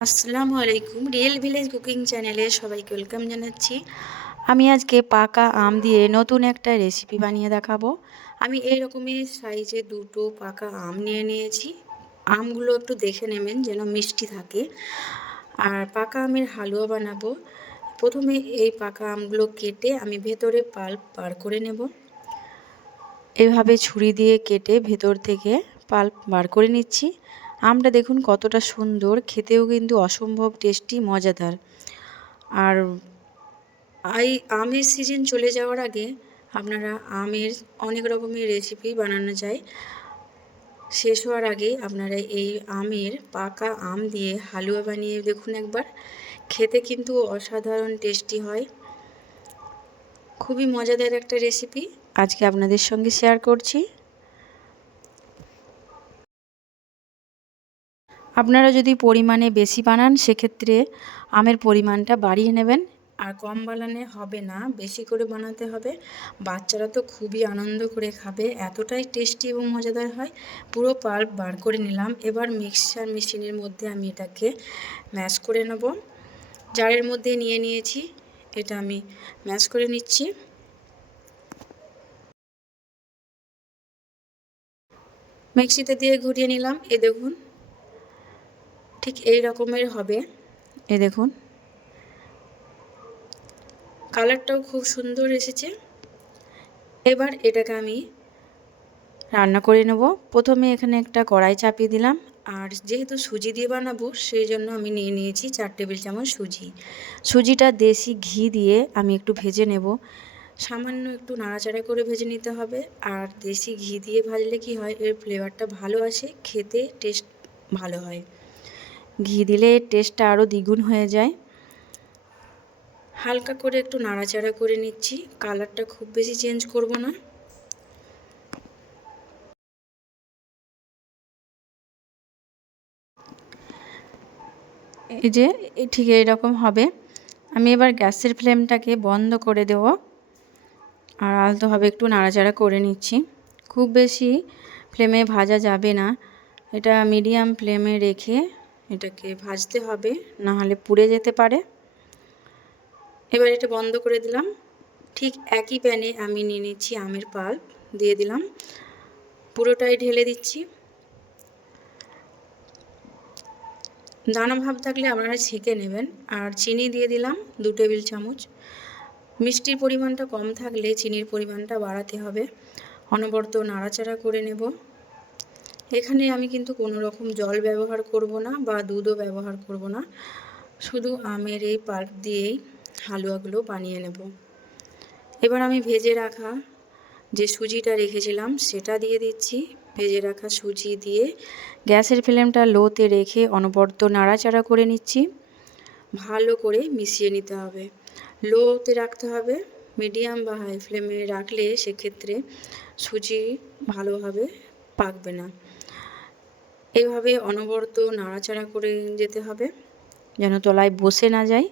আসসালামু আলাইকুম। Real village cooking চ্যানেলে সবাইকে ওয়েলকাম জানাচ্ছি। আমি আজকে পাকা আম দিয়ে নতুন একটা রেসিপি বানিয়ে দেখাবো। আমি এই রকমের সাইজে দুটো পাকা আম নিয়ে নিয়েছি। আমগুলো একটু দেখে নেবেন যেন মিষ্টি থাকে। আর পাকা আমের হালুয়া বানাবো। প্রথমে এই পাকা আমগুলো কেটে আমি ভেতরে পাল্প বার করে নেব। এভাবে ছুরি দিয়ে কেটে ভেতর থেকে পাল্প বার করে নিচ্ছি। আমটা দেখুন কতটা সুন্দর, খেতেও কিন্তু অসম্ভব টেস্টি, মজাদার। আর এই আমের সিজন চলে যাওয়ার আগে আপনারা আমের অনেক রকমের রেসিপি বানানো যায়। শেষ হওয়ার আগে আপনারা এই আমের পাকা আম দিয়ে হালুয়া বানিয়ে দেখুন একবার। খেতে কিন্তু অসাধারণ টেস্টি হয়। খুবই মজাদার একটা রেসিপি আজকে আপনাদের সঙ্গে শেয়ার করছি। আপনারা যদি পরিমাণে বেশি বানান সেক্ষেত্রে আমের পরিমাণটা বাড়িয়ে নেবেন, আর কম বানালে হবে না, বেশি করে বানাতে হবে। বাচ্চারা তো খুবই আনন্দ করে খাবে, এতটাই টেস্টি এবং মজাদার হয়। পুরো পাল্প বার করে নিলাম। এবার মিক্সচার মেশিনের মধ্যে আমি এটাকে ম্যাশ করে নেব। জারের মধ্যে নিয়ে নিয়েছি, এটা আমি ম্যাশ করে নিচ্ছি। মিক্সিতে দিয়ে ঘুরিয়ে নিলাম। এ দেখুন ঠিক এই রকমের হবে। এ দেখুন কালারটাও খুব সুন্দর এসেছে। এবার এটাকে আমি রান্না করে নেব। প্রথমে এখানে একটা কড়াই চাপিয়ে দিলাম, আর যেহেতু সুজি দিয়ে বানাবো সেই জন্য আমি নিয়ে নিয়েছি 4 টেবিল চামচ সুজি। সুজিটা দেশি ঘি দিয়ে আমি একটু ভেজে নেব। সামান্য একটু নাড়াচাড়া করে ভেজে নিতে হবে। আর দেশি ঘি দিয়ে ভাজলে কি হয়, এর ফ্লেভারটা ভালো আসে, খেতে টেস্ট ভালো হয়। ঘি দিলে টেস্টটা আরও দ্বিগুণ হয়ে যায়। হালকা করে একটু নাড়াচাড়া করে নিচ্ছি, কালারটা খুব বেশি চেঞ্জ করব না। এই যে ঠিক এইরকম হবে। আমি এবার গ্যাসের ফ্লেমটাকে বন্ধ করে দেব, আর আলতোভাবে একটু নাড়াচাড়া করে নিচ্ছি। খুব বেশি ফ্লেমে ভাজা যাবে না, এটা মিডিয়াম ফ্লেমে রেখে এটাকে ভাজতে হবে, না হলে পুড়ে যেতে পারে। এবার এটা বন্ধ করে দিলাম। ঠিক একই প্যানে আমি নিয়ে নিচ্ছি আমের পাল্প, দিয়ে দিলাম, পুরোটাই ঢেলে দিচ্ছি। দানা ভাব থাকলে আপনারা ছেঁকে নেবেন। আর চিনি দিয়ে দিলাম 2 টেবিল চামচ। মিষ্টির পরিমাণটা কম থাকলে চিনির পরিমাণটা বাড়াতে হবে। অনবরত নাড়াচাড়া করে নেব। এখানে আমি কিন্তু কোনো রকম জল ব্যবহার করব না বা দুধও ব্যবহার করব না, শুধু আমের এই পাল্প দিয়েই হালুয়াগুলো বানিয়ে নেব। এবার আমি ভেজে রাখা যে সুজিটা রেখেছিলাম সেটা দিয়ে দিচ্ছি। ভেজে রাখা সুজি দিয়ে গ্যাসের ফ্লেমটা লোতে রেখে অনবরত নাড়াচাড়া করে নিচ্ছি। ভালো করে মিশিয়ে নিতে হবে। লোতে রাখতে হবে, মিডিয়াম বা হাই ফ্লেমে রাখলে সেক্ষেত্রে সুজি ভালোভাবে পাকবে না। এভাবে অনবরত নাড়াচাড়া করে যেতে হবে যেন তলায় বসে না যায়।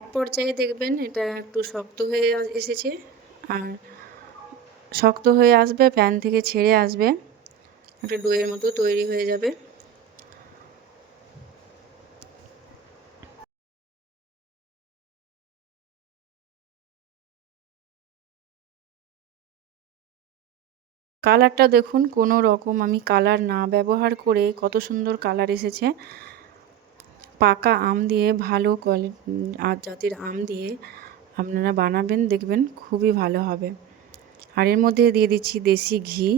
পর্যায়ে দেখবেন এটা একটু শক্ত হয়ে এসেছে, আর শক্ত হয়ে আসবে, প্যান থেকে ছেড়ে আসবে, একটা ডোয়ের মতো তৈরি হয়ে যাবে। কালারটা দেখুন, কোনো রকম আমি কালার না ব্যবহার করে কত সুন্দর কালার এসেছে। পাকা আম দিয়ে, ভালো জাতের আম দিয়ে আপনারা বানাবেন, দেখবেন খুবই ভালো হবে। আর এর মধ্যে দিয়ে দিচ্ছি দেশি ঘি।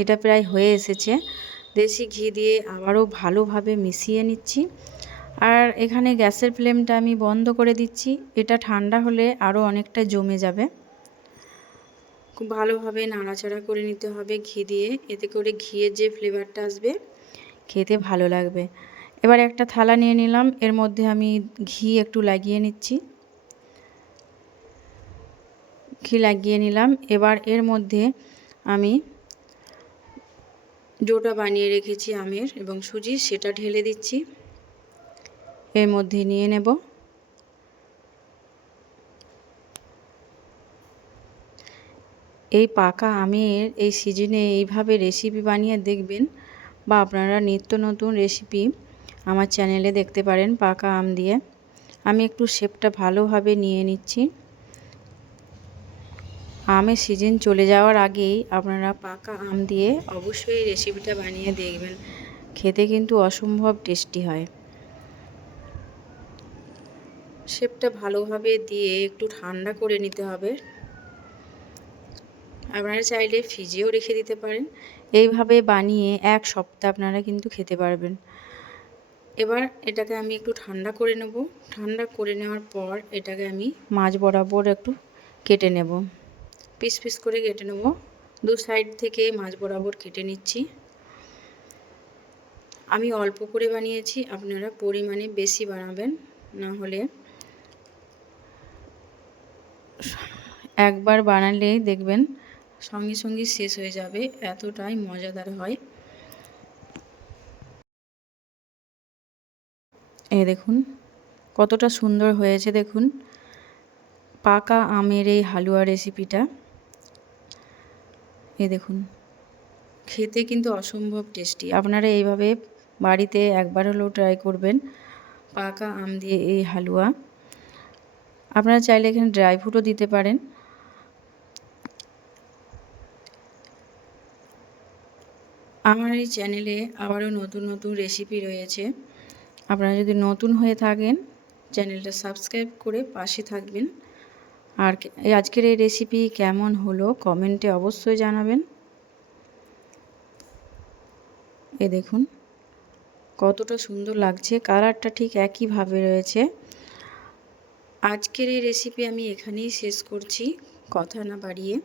এটা প্রায় হয়ে এসেছে। দেশি ঘি দিয়ে আবারও ভালোভাবে মিশিয়ে নিচ্ছি। আর এখানে গ্যাসের ফ্লেমটা আমি বন্ধ করে দিচ্ছি। এটা ঠান্ডা হলে আরও অনেকটা জমে যাবে। খুব ভালোভাবে নাড়াচাড়া করে নিতে হবে ঘি দিয়ে, এতে করে ঘিয়ের যে ফ্লেভারটা আসবে খেতে ভালো লাগবে। এবার একটা থালা নিয়ে নিলাম, এর মধ্যে আমি ঘি একটু লাগিয়ে নিচ্ছি। ঘি লাগিয়ে নিলাম। এবার এর মধ্যে আমি ডোটা বানিয়ে রেখেছি আমের এবং সুজির, সেটা ঢেলে দিচ্ছি। এর মধ্যে নিয়ে নেব। এই পাকা আমের এই সিজনে এইভাবে রেসিপি বানিয়ে দেখবেন, বা আপনারা নিত্য নতুন রেসিপি আমার চ্যানেলে দেখতে পারেন পাকা আম দিয়ে। আমি একটু শেপটা ভালোভাবে নিয়ে নিচ্ছি। আমের সিজন চলে যাওয়ার আগেই আপনারা পাকা আম দিয়ে অবশ্যই রেসিপিটা বানিয়ে দেখবেন, খেতে কিন্তু অসম্ভব টেস্টি হয়। শেপটা ভালোভাবে দিয়ে একটু ঠান্ডা করে নিতে হবে। আপনারা চাইলে ফ্রিজেও রেখে দিতে পারেন। এইভাবে বানিয়ে 1 সপ্তাহ আপনারা কিন্তু খেতে পারবেন। এবার এটাকে আমি একটু ঠান্ডা করে নেব। ঠান্ডা করে নেওয়ার পর এটাকে আমি মাঝ বরাবর একটু কেটে নেব, পিস পিস করে কেটে নেব। 2 সাইড থেকে মাঝ বরাবর কেটে নিচ্ছি। আমি অল্প করে বানিয়েছি, আপনারা পরিমাণে বেশি বানাবেন, না হলে একবার বানালেই দেখবেন সঙ্গে সঙ্গে শেষ হয়ে যাবে, এতটাই মজাদার হয়। এই দেখুন কতটা সুন্দর হয়েছে, দেখুন পাকা আমের এই হালুয়া রেসিপিটা। এই দেখুন খেতে কিন্তু অসম্ভব টেস্টি। আপনারা এইভাবে বাড়িতে একবার হলেও ট্রাই করবেন পাকা আম দিয়ে এই হালুয়া। আপনারা চাইলে এখানে ড্রাই ফ্রুটও দিতে পারেন। আমার এই চ্যানেলে আবারও নতুন নতুন রেসিপি রয়েছে। আপনারা যদি নতুন হয়ে থাকেন চ্যানেলটা সাবস্ক্রাইব করে পাশে থাকবেন। আর আজকের এই রেসিপি কেমন হলো কমেন্টে অবশ্যই জানাবেন। এ দেখুন কতটা সুন্দর লাগছে, কালারটা ঠিক একইভাবে রয়েছে। আজকের এই রেসিপি আমি এখানেই শেষ করছি, কথা না বাড়িয়ে।